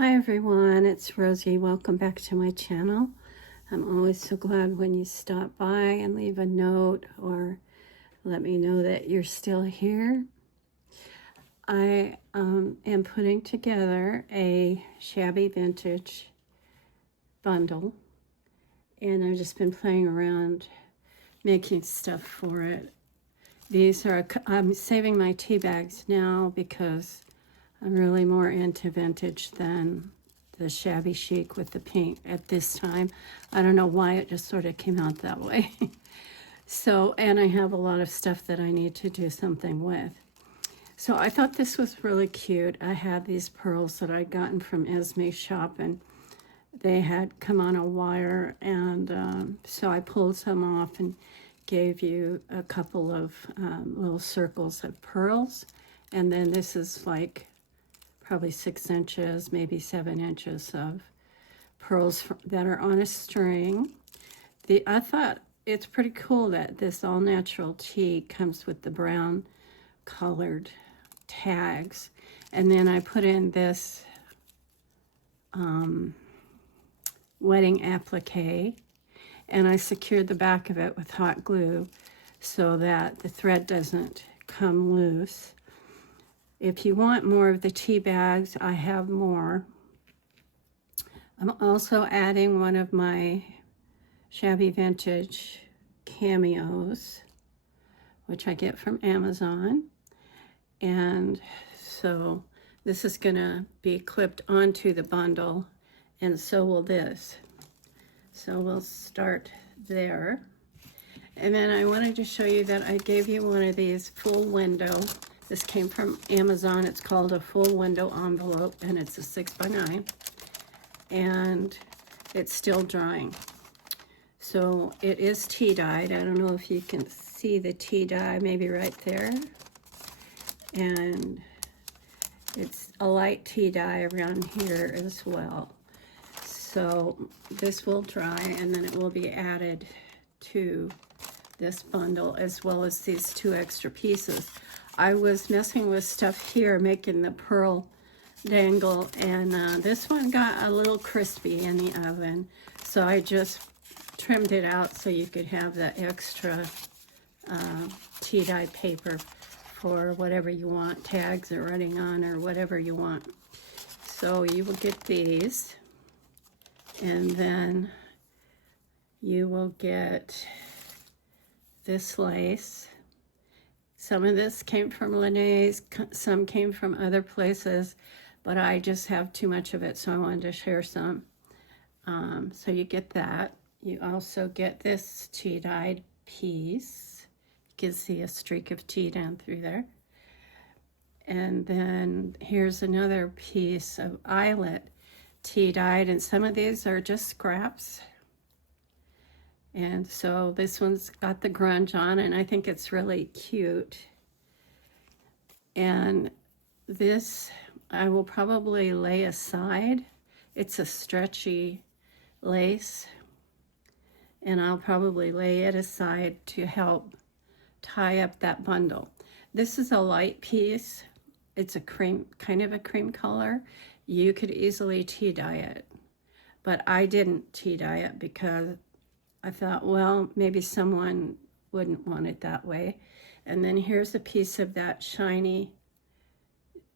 Hi everyone, it's Rosie. Welcome back to my channel. I'm always so glad when you stop by and leave a note or let me know that you're still here. I am putting together a Shabby vintage bundle, and I've just been playing around making stuff for it. I'm saving my tea bags now because I'm really more into vintage than the shabby chic with the pink at this time. I don't know why, it just sort of came out that way. So, and I have a lot of stuff that I need to do something with. So I thought this was really cute. I had these pearls that I'd gotten from Esme's shop, and they had come on a wire, and so I pulled some off and gave you a couple of little circles of pearls. And then this is like probably 6 inches, maybe 7 inches of pearls that are on a string. I thought it's pretty cool that this all natural tea comes with the brown colored tags. And then I put in this wedding applique, and I secured the back of it with hot glue so that the thread doesn't come loose. If you want more of the tea bags, I have more. I'm also adding one of my Shabby Vintage cameos, which I get from Amazon. And so this is gonna be clipped onto the bundle, and so will this. So we'll start there. And then I wanted to show you that I gave you one of these full window. This came from Amazon. It's called a full window envelope, and it's a 6x9, and it's still drying. So it is tea dyed. I don't know if you can see the tea dye, maybe right there. And it's a light tea dye around here as well. So this will dry, and then it will be added to this bundle, as well as these 2 extra pieces. I was messing with stuff here, making the pearl dangle, and this one got a little crispy in the oven, so I just trimmed it out so you could have the extra tea dye paper for whatever you want, tags or running on or whatever you want. So you will get these, and then you will get this lace. Some of this came from Linnaeus, some came from other places, but I just have too much of it, so I wanted to share some. So you get that. You also get this tea-dyed piece. You can see a streak of tea down through there. And then here's another piece of eyelet tea-dyed, and some of these are just scraps. And so this one's got the grunge on, and I think it's really cute. And this I will probably lay aside. It's a stretchy lace, and I'll probably lay it aside to help tie up that bundle. This is a light piece. It's a cream, kind of a cream color. You could easily tea dye it, but I didn't tea dye it because I thought, well, maybe someone wouldn't want it that way. And then here's a piece of that shiny,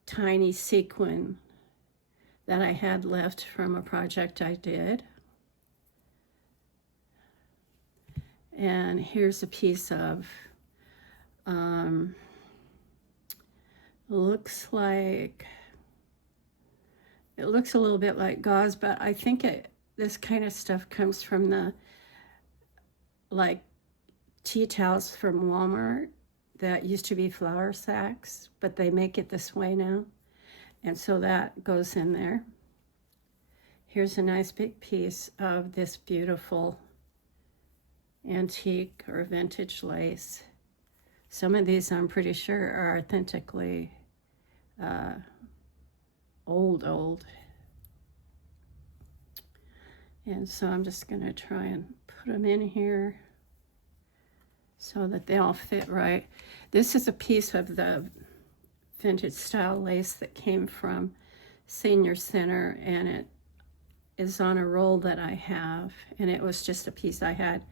tiny sequin that I had left from a project I did. And here's a piece of, looks a little bit like gauze, but I think this kind of stuff comes from the like tea towels from Walmart that used to be flour sacks, but they make it this way now, and so that goes in there. Here's a nice big piece of this beautiful antique or vintage lace. Some of these I'm pretty sure are authentically old. And so I'm just going to try and put them in here so that they all fit right. This is a piece of the vintage style lace that came from senior center, and it is on a roll that I have, and it was just a piece I had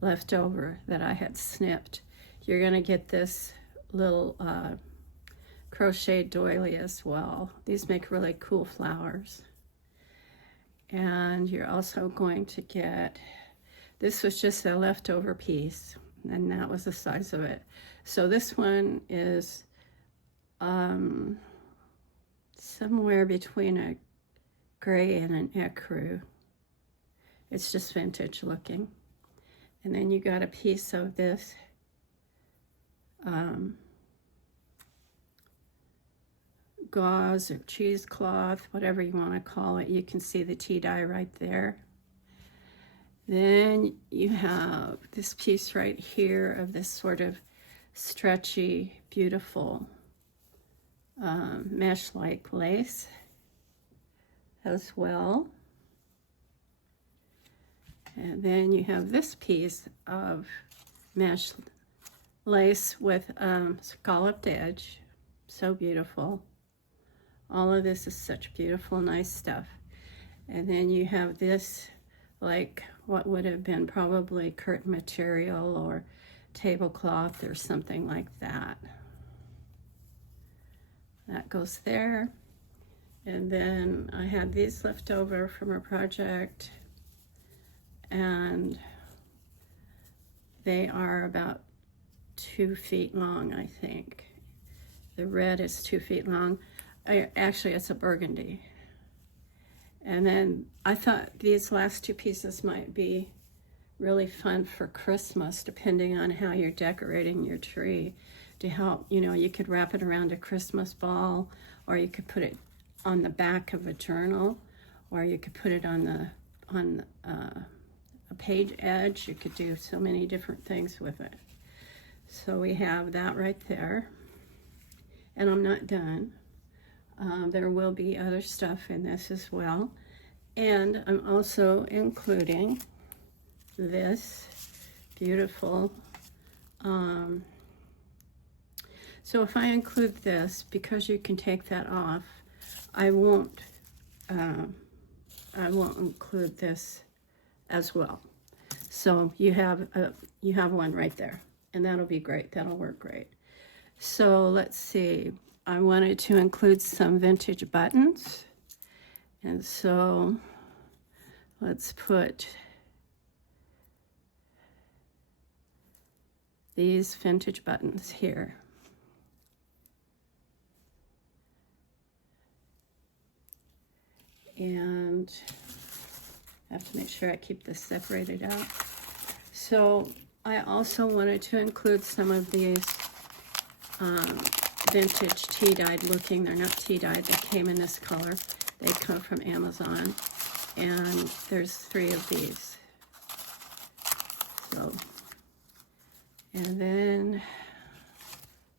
left over that I had snipped. You're going to get this little crochet doily as well. These make really cool flowers. And you're also going to get, this was just a leftover piece, and that was the size of it. So this one is somewhere between a gray and an ecru. It's just vintage looking. And then you got a piece of this gauze or cheesecloth, whatever you want to call it. You can see the tea dye right there. Then you have this piece right here of this sort of stretchy, beautiful mesh-like lace as well. And then you have this piece of mesh lace with scalloped edge. So beautiful. All of this is such beautiful, nice stuff. And then you have this, like what would have been probably curtain material or tablecloth or something like that. That goes there. And then I had these left over from a project, and they are about 2 feet long, I think. The red is 2 feet long. Actually, it's a burgundy. And then I thought these last 2 pieces might be really fun for Christmas, depending on how you're decorating your tree, to help, you know, you could wrap it around a Christmas ball, or you could put it on the back of a journal, or you could put it on a page edge. You could do so many different things with it. So we have that right there. And I'm not done. There will be other stuff in this as well. And I'm also including this beautiful, so if I include this, because you can take that off, I won't include this as well. So you have one right there, and that'll be great. That'll work great. So let's see. I wanted to include some vintage buttons, and so let's put these vintage buttons here. And I have to make sure I keep this separated out. So I also wanted to include some of these vintage tea-dyed looking. They're not tea-dyed, they came in this color. They come from Amazon, and there's 3 of these. So, and then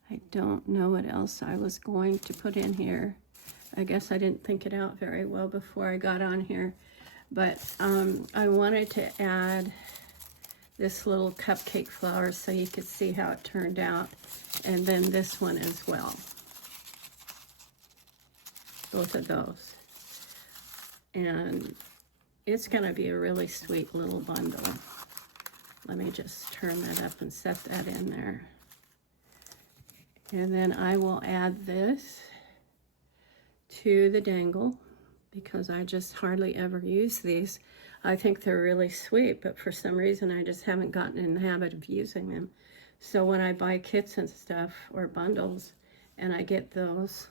I don't know what else I was going to put in here. I guess I didn't think it out very well before I got on here, but I wanted to add this little cupcake flower so you could see how it turned out, and then this one as well. Both of those. And it's going to be a really sweet little bundle. Let me just turn that up and set that in there. And then I will add this to the dangle, because I just hardly ever use these. I think they're really sweet, but for some reason I just haven't gotten in the habit of using them. So when I buy kits and stuff or bundles and I get those,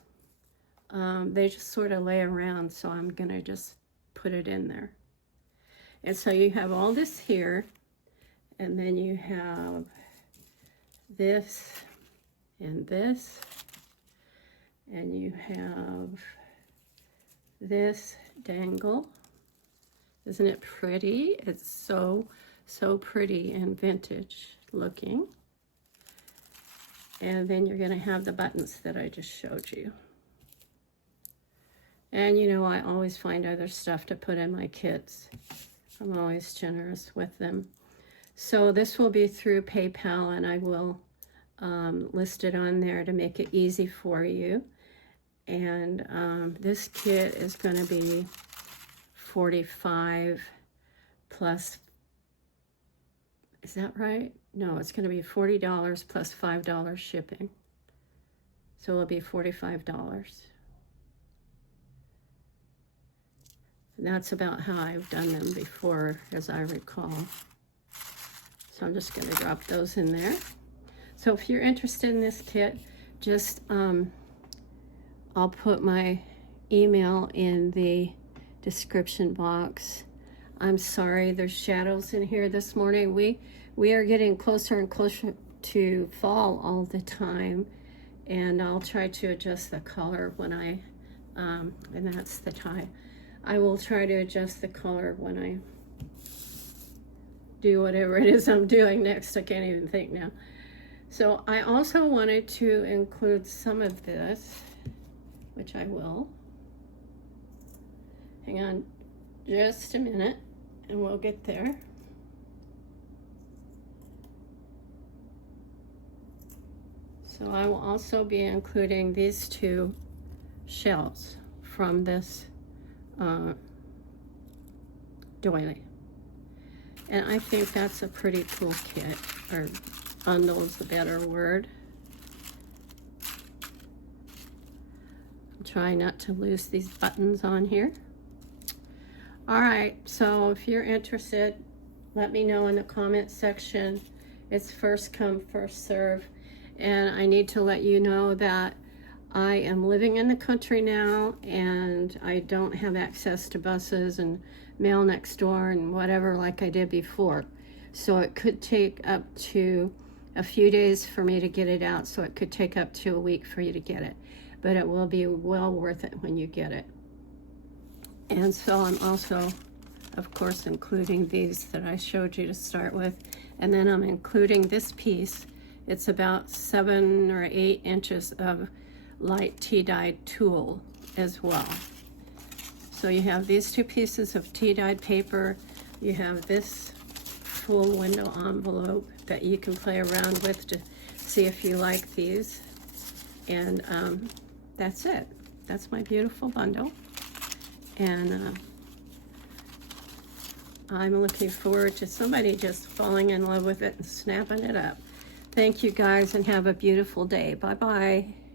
they just sort of lay around, so I'm gonna just put it in there. And so you have all this here, and then you have this and this, and you have this dangle. Isn't it pretty? It's so pretty and vintage looking. And then you're going to have the buttons that I just showed you. And you know, I always find other stuff to put in my kits. I'm always generous with them. So this will be through PayPal, and I will list it on there to make it easy for you. And this kit is going to be $45 plus, is that right? No, it's going to be $40 plus $5 shipping. So it'll be $45. And that's about how I've done them before, as I recall. So I'm just going to drop those in there. So if you're interested in this kit, just I'll put my email in the description box. I'm sorry, there's shadows in here this morning. We are getting closer and closer to fall all the time, and I'll try to adjust the color when I and that's the tie. I will try to adjust the color when I do whatever it is I'm doing next. I can't even think now. So I also wanted to include some of this, which I will. Hang on just a minute and we'll get there. So I will also be including these two shells from this doily. And I think that's a pretty cool kit, or bundle is the better word. I'm trying not to lose these buttons on here. All right, so if you're interested, let me know in the comment section. It's first come, first serve. And I need to let you know that I am living in the country now, and I don't have access to buses and mail next door and whatever like I did before. So it could take up to a few days for me to get it out. So it could take up to a week for you to get it, but it will be well worth it when you get it. And so I'm also, of course, including these that I showed you to start with. And then I'm including this piece. It's about 7 or 8 inches of light tea-dyed tulle as well. So you have these two pieces of tea-dyed paper. You have this full window envelope that you can play around with to see if you like these. And that's it. That's my beautiful bundle. And I'm looking forward to somebody just falling in love with it and snapping it up. Thank you guys, and have a beautiful day. Bye-bye.